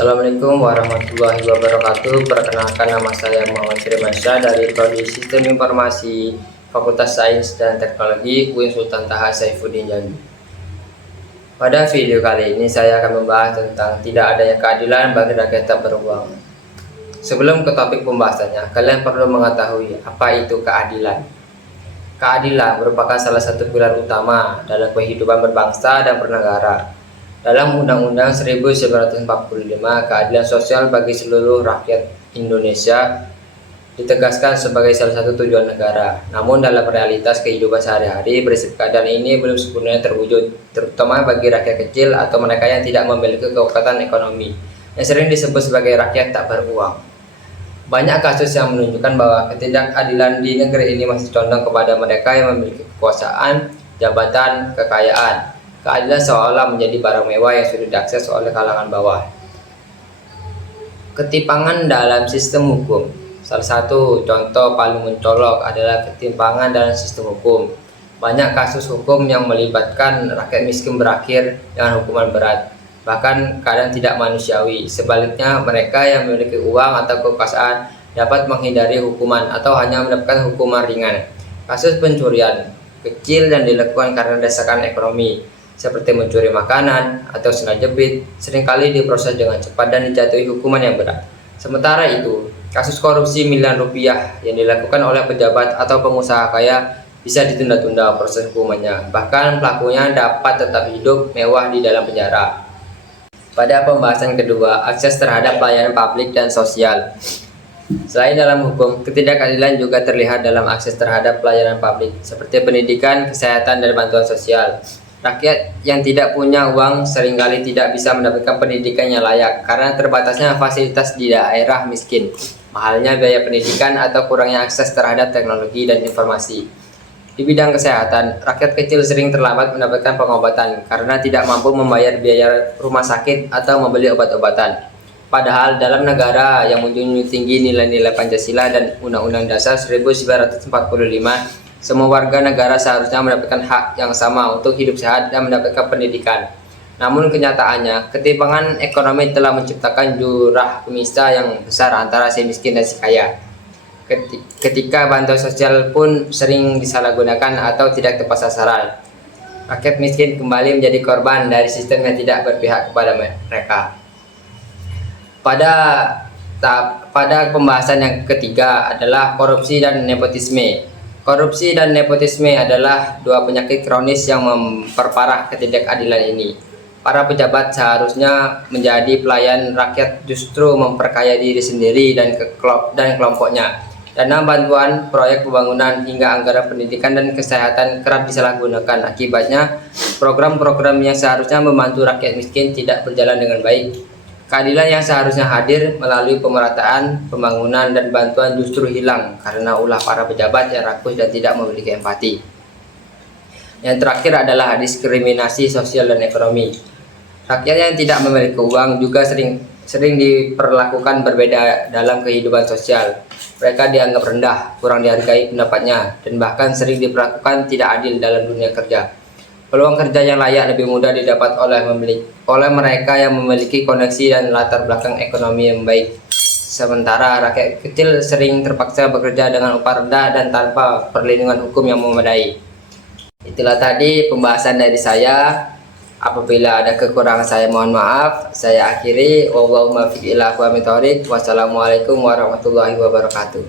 Assalamualaikum warahmatullahi wabarakatuh. Perkenalkan, nama saya Muhammad Firmansyah dari Prodi Sistem Informasi Fakultas Sains dan Teknologi UIN Sultan Taha Saifuddin Jambi. Pada video kali ini saya akan membahas tentang tidak adanya keadilan bagi rakyat tak beruang. Sebelum ke topik pembahasannya, kalian perlu mengetahui apa itu keadilan. Keadilan merupakan salah satu pilar utama dalam kehidupan berbangsa dan bernegara. Dalam Undang-Undang 1945, keadilan sosial bagi seluruh rakyat Indonesia ditegaskan sebagai salah satu tujuan negara. Namun dalam realitas kehidupan sehari-hari, prinsip keadilan ini belum sepenuhnya terwujud, terutama bagi rakyat kecil atau mereka yang tidak memiliki kekuatan ekonomi, yang sering disebut sebagai rakyat tak beruang. Banyak kasus yang menunjukkan bahwa ketidakadilan di negeri ini masih condong kepada mereka yang memiliki kekuasaan, jabatan, kekayaan. Keadilan seolah menjadi barang mewah yang sudah diakses oleh kalangan bawah. Ketimpangan dalam sistem hukum. Salah satu contoh paling mencolok adalah ketimpangan dalam sistem hukum. Banyak kasus hukum yang melibatkan rakyat miskin berakhir dengan hukuman berat, bahkan kadang tidak manusiawi. Sebaliknya, mereka yang memiliki uang atau kekuasaan dapat menghindari hukuman atau hanya mendapatkan hukuman ringan. Kasus pencurian kecil dan dilakukan karena desakan ekonomi, seperti mencuri makanan atau sengaja jepit, seringkali diproses dengan cepat dan dijatuhi hukuman yang berat. Sementara itu, kasus korupsi miliaran rupiah yang dilakukan oleh pejabat atau pengusaha kaya bisa ditunda-tunda proses hukumannya. Bahkan pelakunya dapat tetap hidup mewah di dalam penjara. Pada pembahasan kedua, akses terhadap pelayanan publik dan sosial. Selain dalam hukum, ketidakadilan juga terlihat dalam akses terhadap pelayanan publik, seperti pendidikan, kesehatan, dan bantuan sosial. Rakyat yang tidak punya uang seringkali tidak bisa mendapatkan pendidikan yang layak karena terbatasnya fasilitas di daerah miskin, mahalnya biaya pendidikan, atau kurangnya akses terhadap teknologi dan informasi. Di bidang kesehatan, rakyat kecil sering terlambat mendapatkan pengobatan karena tidak mampu membayar biaya rumah sakit atau membeli obat-obatan. Padahal dalam negara yang menjunjung tinggi nilai-nilai Pancasila dan Undang-Undang Dasar 1945, semua warga negara seharusnya mendapatkan hak yang sama untuk hidup sehat dan mendapatkan pendidikan. Namun kenyataannya, ketimpangan ekonomi telah menciptakan jurang pemisah yang besar antara si miskin dan si kaya. Ketika bantuan sosial pun sering disalahgunakan atau tidak tepat sasaran, rakyat miskin kembali menjadi korban dari sistem yang tidak berpihak kepada mereka. Pada pembahasan yang ketiga adalah korupsi dan nepotisme. Korupsi dan nepotisme adalah dua penyakit kronis yang memperparah ketidakadilan ini. Para pejabat seharusnya menjadi pelayan rakyat, justru memperkaya diri sendiri dan kelompoknya. Dana bantuan, proyek pembangunan, hingga anggaran pendidikan dan kesehatan kerap disalahgunakan. Akibatnya, program-program yang seharusnya membantu rakyat miskin tidak berjalan dengan baik. Keadilan yang seharusnya hadir melalui pemerataan, pembangunan, dan bantuan justru hilang karena ulah para pejabat yang rakus dan tidak memiliki empati. Yang terakhir adalah diskriminasi sosial dan ekonomi. Rakyat yang tidak memiliki uang juga sering diperlakukan berbeda dalam kehidupan sosial. Mereka dianggap rendah, kurang dihargai pendapatnya, dan bahkan sering diperlakukan tidak adil dalam dunia kerja. Peluang kerja yang layak lebih mudah didapat oleh mereka yang memiliki koneksi dan latar belakang ekonomi yang baik. Sementara rakyat kecil sering terpaksa bekerja dengan upah rendah dan tanpa perlindungan hukum yang memadai. Itulah tadi pembahasan dari saya. Apabila ada kekurangan saya mohon maaf. Saya akhiri. Wassalamualaikum warahmatullahi wabarakatuh.